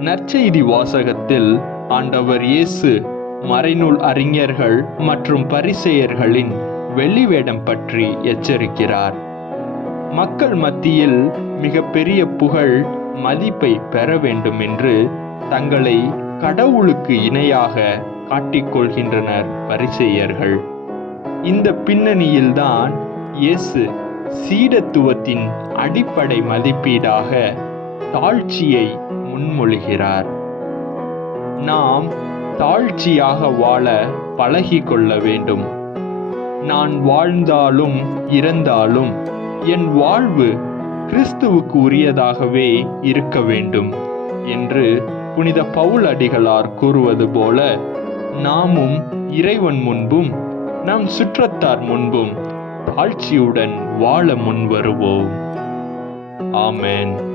நற்செய்தி வாசகத்தில் ஆண்டவர் இயேசு மறைநூல் அறிஞர்கள் மற்றும் பரிசேயர்களின் வெளிவேடம் பற்றி எச்சரிக்கிறார். மக்கள் மத்தியில் மிக பெரிய புகழ், மதிப்பை பெற வேண்டும் என்று தங்களை கடவுளுக்கு இணையாக காட்டிக்கொள்கின்றனர் பரிசேயர்கள். இந்த பின்னணியில்தான் இயேசு சீடத்துவத்தின் அடிப்படை மதிப்பீடாக தாழ்ச்சியை முன்மொழிகிறார். நாம் தாழ்ச்சியாக வாழ பழகிக்கொள்ள வேண்டும். நான் வாழ்ந்தாலும் இறந்தாலும் என் வாழ்வு கிறிஸ்துவுக்கு உரியதாகவே இருக்க வேண்டும் என்று புனித பவுல் அடிகளார் கூறுவது போல, நாமும் இறைவன் முன்பும் நம் சுற்றத்தார் முன்பும் தாழ்ச்சியுடன் வாழ முன்வருவோம். ஆமென்.